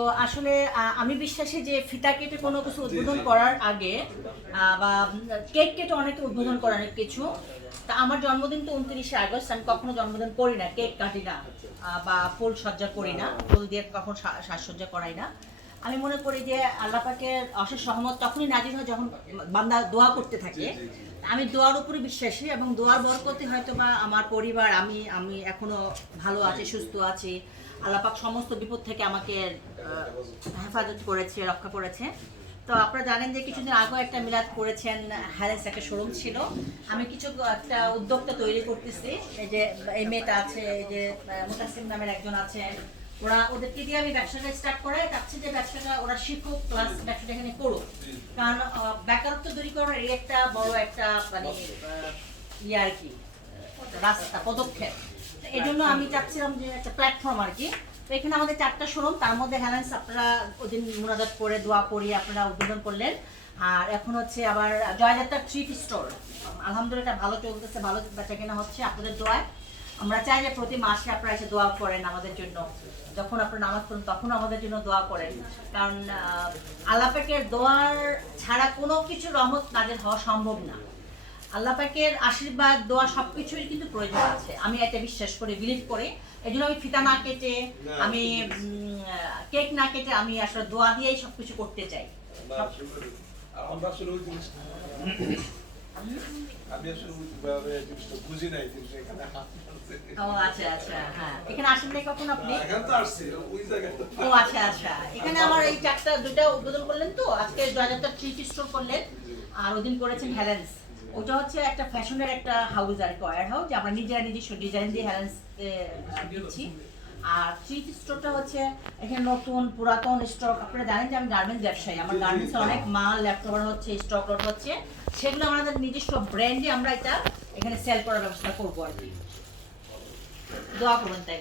তো আসলে আমি বিশ্বাসী যে ফিতা কেটে কোনো কিছু উদ্বোধন করার আগে বা কেক কেটে অনেকে উদ্বোধন করে অনেক কিছু। তা আমার জন্মদিন তো 29শে আগস্ট। আমি কখনো জন্মদিন করি না, কেক কাটি না, বা ফুল সজ্জা করি না, ফুল দিয়ে কখনো সাজসজ্জা করাই না। আমি মনে করি যে আল্লাহ পাকের অশেষ রহমত তখনই নাজির হয় যখন বান্দা দোয়া করতে থাকে। আমি দোয়ার উপরে বিশ্বাসী এবং দোয়ার বরকতে হয়তো বা আমার পরিবার, আমি আমি এখনো ভালো আছি, সুস্থ আছি। আল্লাহ পাক সমস্ত বিপদ থেকে আমাকে হেফাজত করেছে, রক্ষা করেছে। তো আপনারা জানেন যে কিছুদিন আগেও একটা মিলাদ করেছেন, হ্যারেস একটা শোরুম ছিল। আমি কিছু একটা উদ্যোক্তা তৈরি করতেছি। এই যে এই মেয়েটা আছে, এই যে মুতাসিম নামের একজন আছে, ওদেরকে দিয়ে আমি ব্যবসাটা স্টার্ট করে চাচ্ছি যে ব্যবসাটা ওরা শিখুক, প্লাস ব্যবসাটা এখানে করুক। কারণ বেকারত্ব দূরী করার এই একটা বড় একটা মানে ইয়ে আর কি, রাস্তা পদক্ষেপ। এই জন্য আমি চাচ্ছিলাম যে একটা প্ল্যাটফর্ম আর কি। তো এখানে আমাদের 4টা শোরুম, তার মধ্যে হ্যালেন্স আপনারা ওদিন মুনাজাত করে দোয়া করি আপনারা উদ্বোধন করলেন। আর এখন হচ্ছে আবার জয়যাত্রার 3 স্টোর আলহামদুলিল্লাহ ভালো চলতেছে, ভালো বেচাকেনা হচ্ছে আপনাদের দোয়ায়। আমরা চাই যে প্রতি মাসে আপনারা এসে দোয়া করেন আমাদের জন্য, যখন আপনারা নামাজ পড়েন তখন আমাদের জন্য দোয়া করেন। কারণ আল্লাহ পাকের দোয়ার ছাড়া কোনো কিছু রহমত নাযিল হওয়া সম্ভব না। আল্লাহ পাকের আশীর্বাদ, দোয়া সবকিছুই কিন্তু প্রয়োজন আছে, আমি এটা বিশ্বাস করি, বিলিভ করি। এই জন্য আমি ফিতা না কেটে, আমি কেক না কেটে, আমি আসলে দোয়া দিয়েই সবকিছু করতে চাই। আমরা আসলে ওই জিনিসটা আমি আসলে ওইভাবে জিনিসটা বুঝি নাই, কিন্তু এখানে ও আচ্ছা আচ্ছা, হ্যাঁ এখানে আসেন নাই কখন আপনি? এখন তো আসছি ওই জায়গাটা। ও আচ্ছা আচ্ছা, এখানে আমার এই 2টা উদ্বোধন করলেন, তো আজকে 2003 স্টোর করলেন, আর ওদিন করেছেন হ্যালেন্স। ওটা হচ্ছে একটা ফ্যাশনের একটা হাউস আর কি, ওয়্যার হাউস, আমরা নিজস্ব ডিজাইন দিয়ে হ্যালেন্স দিচ্ছি। আর 3 স্টোরটা হচ্ছে এখানে নতুন পুরাতন স্টক। আপনারা জানেন যে আমি গার্মেন্টস ব্যবসায়ী, আমার গার্মেন্টসে অনেক মাল ল্যাপটপ হচ্ছে, স্টক লট হচ্ছে, সেগুলো আমাদের নিজস্ব ব্র্যান্ডে আমরা এটা এখানে সেল করার ব্যবস্থা করবো আর কি। দোয়া করবেন তাই